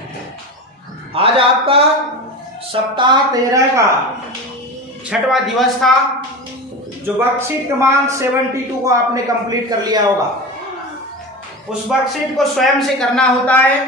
आज आपका सप्ताह 13 का छठवां दिवस था। जो वर्कशीट क्रमांक 72 को आपने कंप्लीट कर लिया होगा, उस वर्कशीट को स्वयं से करना होता है।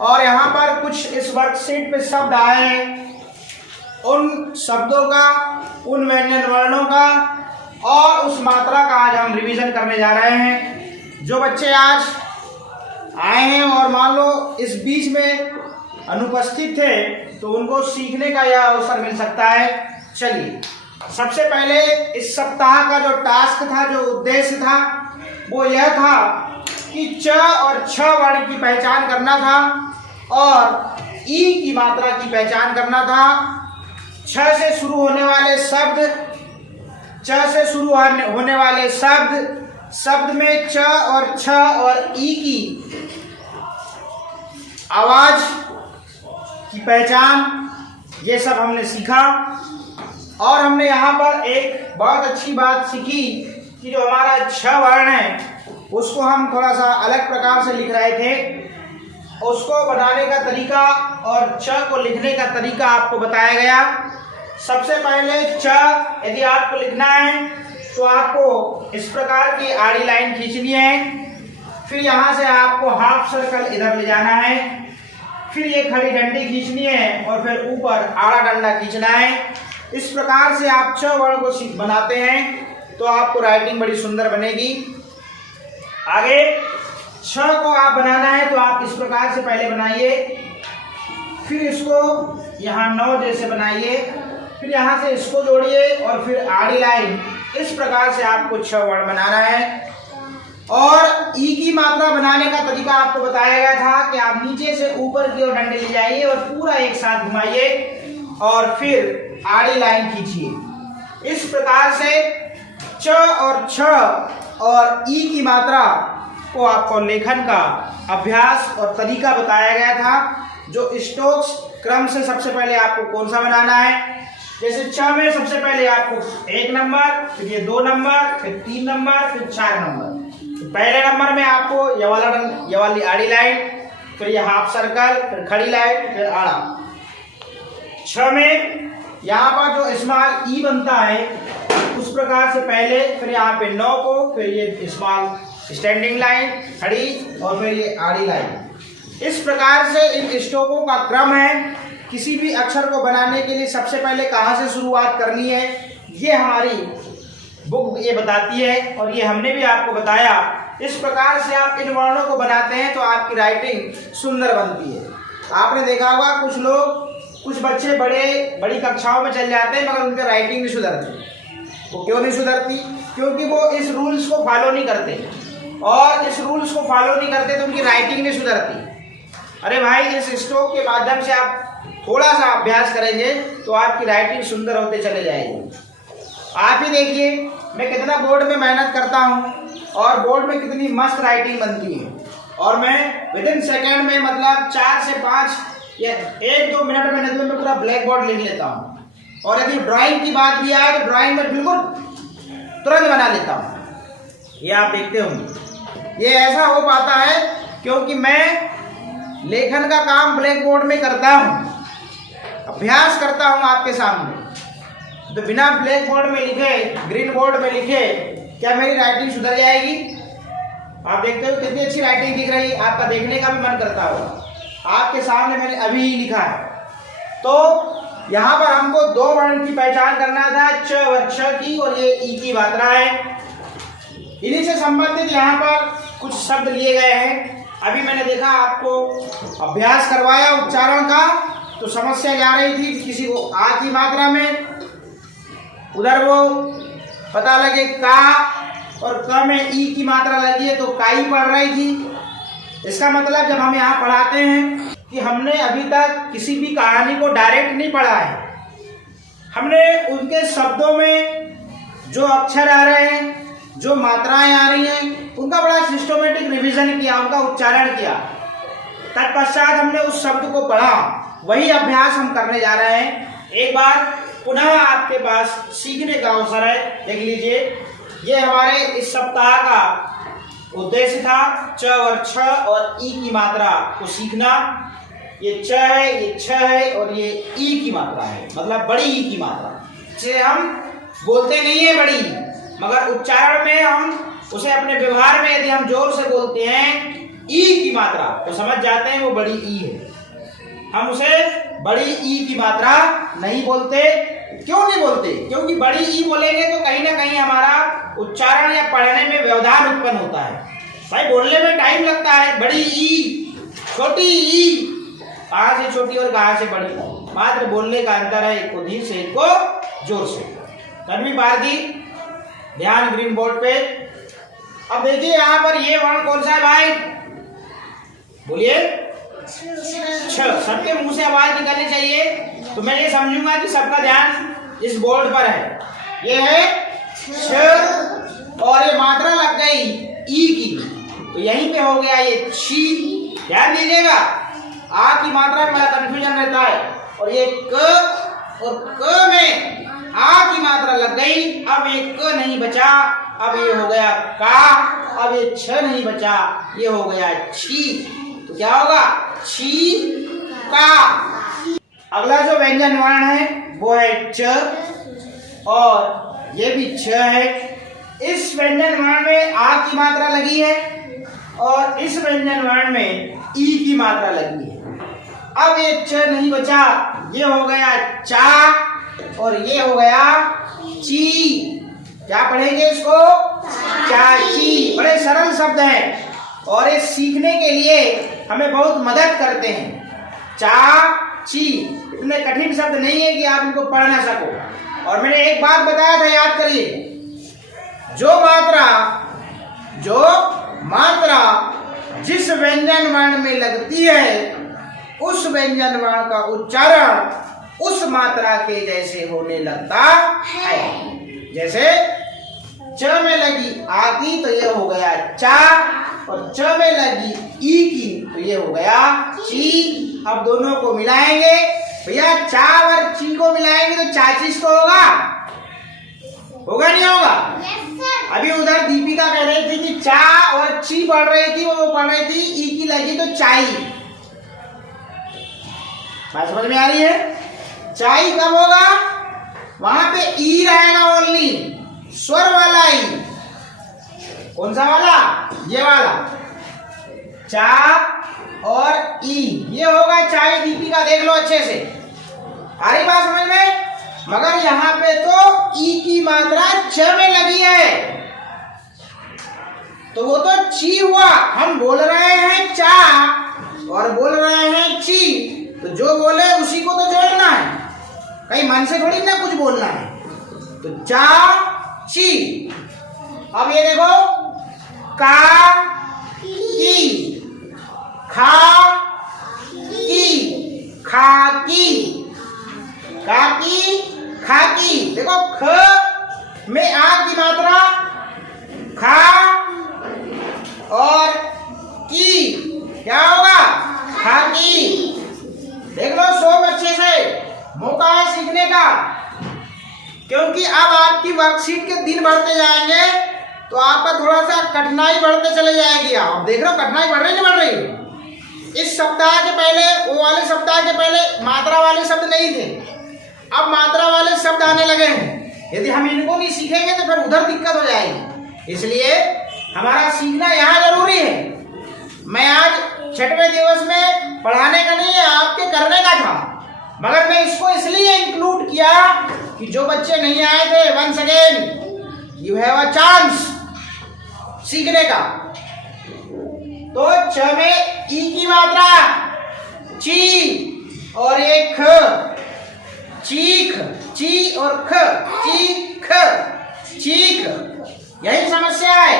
और यहाँ पर कुछ इस वर्कशीट पे शब्द आए हैं, उन शब्दों का, उन व्यंजन वर्णों का और उस मात्रा का आज हम रिवीजन करने जा रहे हैं। जो बच्चे आज आए हैं और मान लो इस बीच में अनुपस्थित थे तो उनको सीखने का यह अवसर मिल सकता है। चलिए, सबसे पहले इस सप्ताह का जो टास्क था, जो उद्देश्य था, वो यह था कि च और छ वर्ण की पहचान करना था और ई की मात्रा की पहचान करना था। छ से शुरू होने वाले शब्द, च से शुरू होने वाले शब्द में च और छ और ई की आवाज की पहचान, ये सब हमने सीखा। और हमने यहाँ पर एक बहुत अच्छी बात सीखी कि जो हमारा छ वर्ण है उसको हम थोड़ा सा अलग प्रकार से लिख रहे थे। उसको बनाने का तरीका और च को लिखने का तरीका आपको बताया गया। सबसे पहले च यदि आपको लिखना है तो आपको इस प्रकार की आड़ी लाइन खींचनी है। फिर यहाँ से आपको हाफ सर्कल इधर ले जाना है। फिर ये खड़ी डंडी खींचनी है और फिर ऊपर आड़ा डंडा खींचना है। इस प्रकार से आप छ वर्ण को बनाते हैं तो आपको राइटिंग बड़ी सुंदर बनेगी। आगे छ को आप बनाना है तो आप इस प्रकार से पहले बनाइए, फिर इसको यहाँ 9 जैसे बनाइए, फिर यहाँ से इसको जोड़िए और फिर आड़ी लाइन। इस प्रकार से आपको छ वर्ण बनाना है। और ई की मात्रा बनाने का तरीका आपको बताया गया था कि आप नीचे से ऊपर की ओर डंडे ले जाइए और पूरा एक साथ घुमाइए और फिर आड़ी लाइन खींचिए। इस प्रकार से च और छ और ई की मात्रा को आपको लेखन का अभ्यास और तरीका बताया गया था। जो स्टोक्स क्रम से सबसे पहले आपको कौन सा बनाना है, जैसे च में सबसे पहले आपको 1 नंबर, फिर ये 2 नंबर, फिर 3 नंबर, फिर 4 नंबर। तो पहले नंबर में आपको ये वाली आड़ी लाइन, फिर ये हाफ सर्कल, फिर खड़ी लाइन, फिर आड़ा। छ में यहाँ पर जो स्मॉल ई बनता है उस प्रकार से पहले, फिर यहाँ पे 9 को, फिर ये स्मॉल स्टैंडिंग लाइन खड़ी और फिर ये आड़ी लाइन। इस प्रकार से इन स्टोकों का क्रम है। किसी भी अक्षर को बनाने के लिए सबसे पहले कहाँ से शुरुआत करनी है, ये हमारी बुक ये बताती है और ये हमने भी आपको बताया। इस प्रकार से आप इन वर्णों को बनाते हैं तो आपकी राइटिंग सुंदर बनती है। आपने देखा होगा कुछ बच्चे बड़ी कक्षाओं में चल जाते हैं मगर उनकी राइटिंग नहीं सुधरती। वो क्यों नहीं सुधरती? क्योंकि वो इस रूल्स को फॉलो नहीं करते, और इस रूल्स को फॉलो नहीं करते तो उनकी राइटिंग नहीं सुधरती। अरे भाई, इस स्ट्रोक के माध्यम से आप थोड़ा सा अभ्यास करेंगे तो आपकी राइटिंग सुंदर होते चले जाएगी। आप ही देखिए मैं कितना बोर्ड में मेहनत करता हूँ और बोर्ड में कितनी मस्त राइटिंग बनती है, और मैं विदिन सेकेंड में मतलब 4 से 5 या 1-2 मिनट में नदी में पूरा ब्लैक बोर्ड लिख लेता हूँ। और यदि ड्राइंग की बात भी आए तो ड्राइंग में बिल्कुल तुरंत बना लेता हूँ। ये आप देखते होंगे। ये ऐसा हो पाता है क्योंकि मैं लेखन का काम ब्लैक बोर्ड में करता हूँ, अभ्यास करता हूँ आपके सामने। तो बिना ब्लैक बोर्ड में लिखे, ग्रीन बोर्ड में लिखे, क्या मेरी राइटिंग सुधर जाएगी? आप देखते हो कितनी अच्छी राइटिंग दिख रही है, आपका देखने का भी मन करता होगा। आपके सामने मैंने अभी ही लिखा है। तो यहाँ पर हमको 2 वर्ण की पहचान करना था, च और छ की, और ये ई की मात्रा है। इन्हीं से संबंधित यहाँ पर कुछ शब्द लिए गए हैं। अभी मैंने देखा आपको अभ्यास करवाया उच्चारण का, तो समस्या जा रही थी किसी को आ की मात्रा में, उधर वो पता लगे का और क में ई की मात्रा लगी है तो काई पढ़ रही थी। इसका मतलब जब हम यहाँ पढ़ाते हैं कि हमने अभी तक किसी भी कहानी को डायरेक्ट नहीं पढ़ा है, हमने उनके शब्दों में जो अक्षर आ रहे हैं, जो मात्राएं आ रही हैं, उनका बड़ा सिस्टमेटिक रिवीजन किया, उनका उच्चारण किया। तत्पश्चात हमने उस शब्द को पढ़ा, वही अभ्यास हम करने जा रहे हैं। एक बार पुनः आपके पास सीखने का अवसर है। देख लीजिए, ये हमारे इस सप्ताह का उद्देश्य था च और छ और ई की मात्रा को सीखना। ये च है, ये छ है और ये ई की मात्रा है, मतलब बड़ी ई की मात्रा। इसे हम बोलते नहीं है बड़ी, मगर उच्चारण में हम उसे अपने व्यवहार में यदि हम जोर से बोलते हैं ई की मात्रा तो समझ जाते हैं वो बड़ी ई है। हम उसे बड़ी ई की मात्रा नहीं बोलते। क्यों नहीं बोलते? क्योंकि बड़ी ई बोलेंगे तो कहीं ना कहीं हमारा उच्चारण या पढ़ने में व्यवधान उत्पन्न होता है। भाई बोलने में टाइम लगता है। बड़ी ई, छोटी ई, कहाँ से छोटी और कहाँ से बड़ी, मात्र बोलने का अंतर है। एक को धीर से, एक को जोर से। 10वीं बार की ध्यान ग्रीन बोर्ड पे। अब देखिए यहाँ पर ये वर्ण कौन सा है भाई? बोलिए छ। सबके मुंह से आवाज निकलनी चाहिए। तो मैं ये समझूंगा कि सबका ध्यान इस बोर्ड पर है। ये है छ और ये मात्रा लग गई ई की, तो यहीं पे हो गया ये छी। ध्यान दीजिएगा, आ की मात्रा में बड़ा कंफ्यूजन रहता है। और ये क और क में आ की मात्रा लग गई, अब ये क नहीं बचा, अब ये हो गया का। अब ये छ नहीं बचा, ये हो गया छी। तो क्या होगा? छी का। अगला जो व्यंजन वर्ण है वो है च और ये भी छ है। इस व्यंजन वर्ण में आ की मात्रा लगी है और इस व्यंजन वर्ण में ई की मात्रा लगी है। अब ये च नहीं बचा, ये हो गया चा और ये हो गया ची। क्या पढ़ेंगे इसको? चाची। बड़े सरल शब्द हैं और ये सीखने के लिए हमें बहुत मदद करते हैं। चा ची इतने कठिन शब्द नहीं है कि आप इनको पढ़ ना सको। और मैंने एक बात बताया था, याद करिए, जो मात्रा जिस व्यंजन वर्ण में लगती है उस व्यंजन वर्ण का उच्चारण उस मात्रा के जैसे होने लगता है। जैसे च में लगी आ की तो ये हो गया चा और च में लगी ई की तो ये हो गया ची। अब दोनों को मिलाएंगे भैया, चा और ची को मिलाएंगे तो चाचीस तो होगा नहीं होगा? अभी उधर दीपिका कह रही थी कि चा और ची पढ़ रही थी, वो पढ़ रही थी ई की लगी तो चाई। बात समझ में आ रही है? चाई कब होगा? वहां पे ई रहेगा ओनली, स्वर वाला ई। कौन सा वाला? ये वाला। चा और ई ये होगा चाय। दीपिका देख लो अच्छे से, आ रही बात समझ में? मगर यहाँ पे तो ई की मात्रा च में लगी है तो वो तो ची हुआ। हम बोल रहे हैं चा और बोल रहे हैं ची, तो जो बोले उसी को तो जोड़ना है, कहीं मन से थोड़ी ना कुछ बोलना है। तो चा ची। अब ये देखो, का की, खा की, खा की, का की, खा की। देखो ख में आ की मात्रा, खा और की क्या होगा? खा की। देख लो सोम अच्छे से, मौका है सीखने का, क्योंकि अब आपकी वर्कशीट के दिन बढ़ते जाएंगे तो आपका थोड़ा सा कठिनाई बढ़ते चले जाएगी। आप देख रहे हो कठिनाई बढ़ रही नहीं बढ़ रही? इस सप्ताह के पहले, वो वाले सप्ताह के पहले मात्रा वाले शब्द नहीं थे, अब मात्रा वाले शब्द आने लगे हैं। यदि हम इनको नहीं सीखेंगे तो फिर उधर दिक्कत हो जाएगी। इसलिए हमारा सीखना यहाँ जरूरी है। मैं आज 6वें दिवस में पढ़ाने का नहीं है, आपके करने का था, मगर मैं इसको इसलिए इंक्लूड किया कि जो बच्चे नहीं आए थे, once again you have a chance सीखने का। तो च में ई की मात्रा ची और एक ख, चीख, ची और ख, चीख, चीख। यही समस्या है।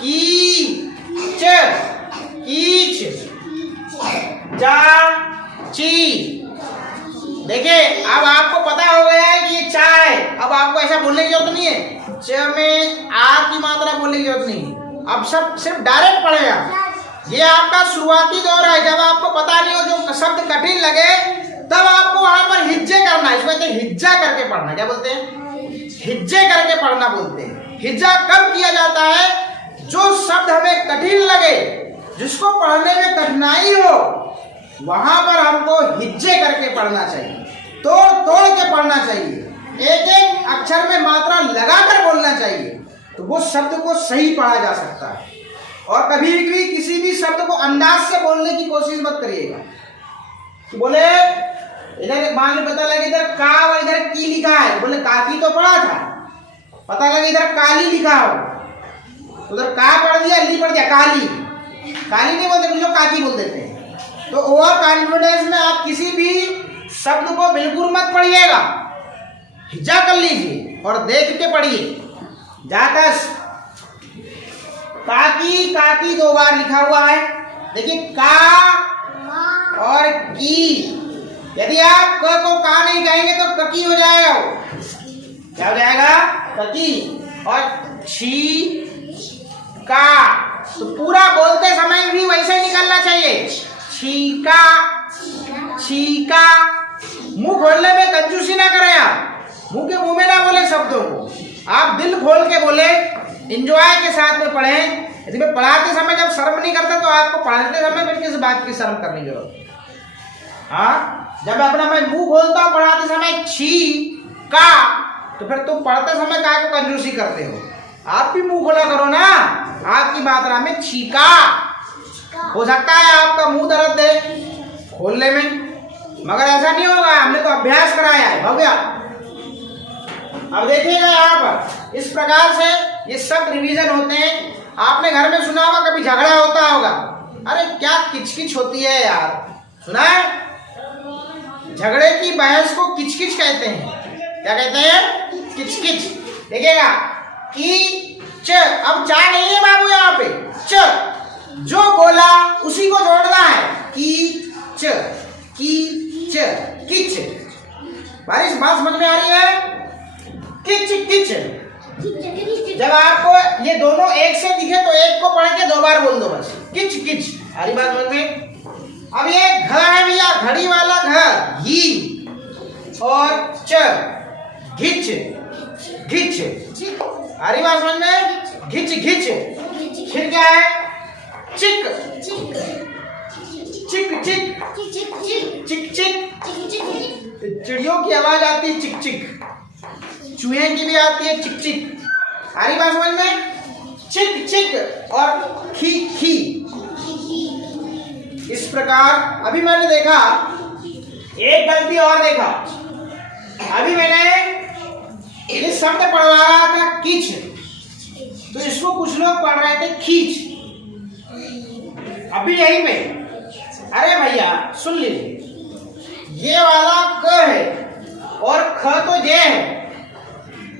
कीच, कीच, जा, ची। देखिए अब आपको पता हो गया है कि ये चा है। अब आपको ऐसा बोलने की जरूरत नहीं है, च में आ की मात्रा बोलने की जरूरत नहीं। अब सब सिर्फ डायरेक्ट पढ़ेगा। ये आपका शुरुआती दौर है, जब आपको पता नहीं हो, जो शब्द कठिन लगे, तब आपको वहां पर हिज्जे करना है। इसको कहते हैं हिज्जा करके पढ़ना। क्या बोलते हैं? हिज्जे करके पढ़ना बोलते हैं। हिज्जा कब किया जाता है? जो शब्द हमें कठिन लगे, जिसको पढ़ने में कठिनाई हो, वहां पर हमको हिज्जे करके पढ़ना चाहिए, तोड़ तोड़ के पढ़ना चाहिए, एक एक अक्षर में मात्रा लगाकर बोलना चाहिए, तो वो शब्द को सही पढ़ा जा सकता है। और कभी भी किसी भी शब्द को अंदाज से बोलने की कोशिश मत करिएगा कि बोले इधर मान लो पता लगे इधर का और इधर की लिखा है, बोले काकी तो पढ़ा था, पता लगे इधर काली लिखा हो, उधर का पढ़ दिया, ली पढ़ दिया, काली। काली नहीं बोलते, कुछ लोग काकी बोल देते हैं। तो ओवर कॉन्फिडेंस में आप किसी भी शब्द को बिल्कुल मत पढ़िएगा, हिज्जा कर लीजिए और देख के पढ़िए। जातस काकी, काकी 2 बार लिखा हुआ है, देखिए का और की। यदि आप क को का नहीं कहेंगे तो ककी हो जाएगा, क्या हो जाएगा, ककी। और छी का, तो पूरा बोलते समय भी वैसे निकलना चाहिए, छीका छीका। मुंह खोलने में कंजूसी ना करें, आप मुंह के मुंह में ना बोले शब्दों को, आप दिल खोल के बोले, इंजॉय के साथ में पढ़ें। यदि मैं पढ़ाते समय जब शर्म नहीं करता तो आपको पढ़ाते समय फिर किस बात की शर्म करने की जरूरत है? हाँ, जब अपना मैं मुंह खोलता हूँ पढ़ाते समय छी का, तो फिर तुम पढ़ते समय का को कंजूसी करते हो। आप भी मुंह खोला करो ना, आपकी मात्रा में छीका। हो सकता है आपका मुंह दर्द दे खोलने में, मगर ऐसा नहीं होगा, हमने तो अभ्यास कराया है भव्या। अब देखिएगा यहाँ पर इस प्रकार से ये सब रिवीजन होते हैं। आपने घर में सुना होगा कभी झगड़ा होता होगा, अरे क्या किचकिच होती है यार, सुना है? झगड़े की बहस को किचकिच कहते हैं। क्या कहते हैं? किचकिच। देखिएगा कि च, अब चा नहीं है बाबू यहाँ पे, च जो बोला उसी को जोड़ना है, की च किच। बारिश बात समझ में आ रही है? किच किच। जब आपको ये दोनों एक से दिखे तो एक को पढ़ के 2 बार बोल दो बस, किच किच। हरी बात समझ में? अब ये घ है भैया, घड़ी वाला घ, घी और च, घिच घिच। हरी बात समझ में? घिच घिच। फिर क्या है? चिक चिक चिक चिक चिक। चिड़ियों की आवाज आती है चिक चिक, चूहे की भी आती है चिक चिक। सारी बात समझ में? चिक चिक और खी खी। इस प्रकार अभी मैंने देखा, एक गलती और देखा, अभी मैंने ये शब्द पढ़वा रहा था किच, तो इसको कुछ लोग पढ़ रहे थे खींच। अभी यहीं पे, अरे भैया सुन लीजिए, ये वाला क है और ख तो जे है।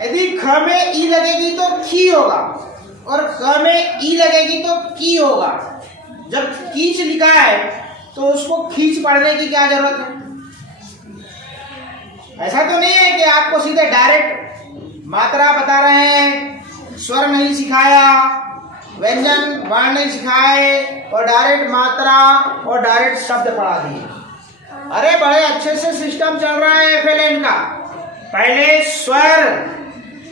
यदि ख में ई लगेगी तो खी होगा और क में ई लगेगी तो की होगा। जब खींच लिखा है तो उसको खींच पढ़ने की क्या जरूरत है? ऐसा तो नहीं है कि आपको सीधे डायरेक्ट मात्रा बता रहे हैं, स्वर नहीं सिखाया, व्यंजन वर्ण नहीं सिखाए और डायरेक्ट मात्रा और डायरेक्ट शब्द पढ़ा दिए। अरे बड़े अच्छे से सिस्टम चल रहा है FLN का। पहले स्वर,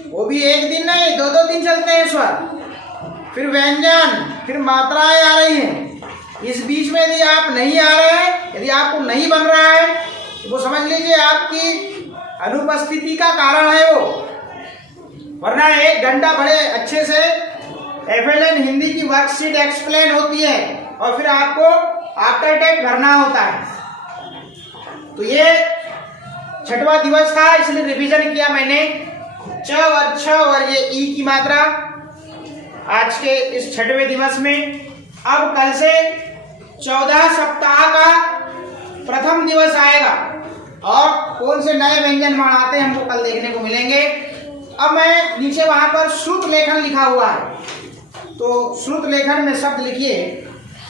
वो भी एक दिन नहीं 2-2 दिन चलते हैं स्वर, फिर व्यंजन, फिर मात्राएं आ रही हैं। इस बीच में यदि आप नहीं आ रहे हैं, यदि आपको नहीं बन रहा है तो वो समझ लीजिए आपकी अनुपस्थिति का कारण है वो, वरना 1 घंटा बड़े अच्छे से FLN हिंदी की वर्कशीट एक्सप्लेन होती है और फिर आपको आफ्टर टेक भरना होता है। तो ये 6वां दिवस था, इसलिए रिवीजन किया मैंने च और छ और ये ई की मात्रा आज के इस 6वें दिवस में। अब कल से 14 सप्ताह का प्रथम दिवस आएगा और कौन से नए व्यंजन बनाते हैं हमको कल देखने को मिलेंगे। अब मैं नीचे वहां पर श्रुत लेखन लिखा हुआ है, तो श्रुत लेखन में शब्द लिखिए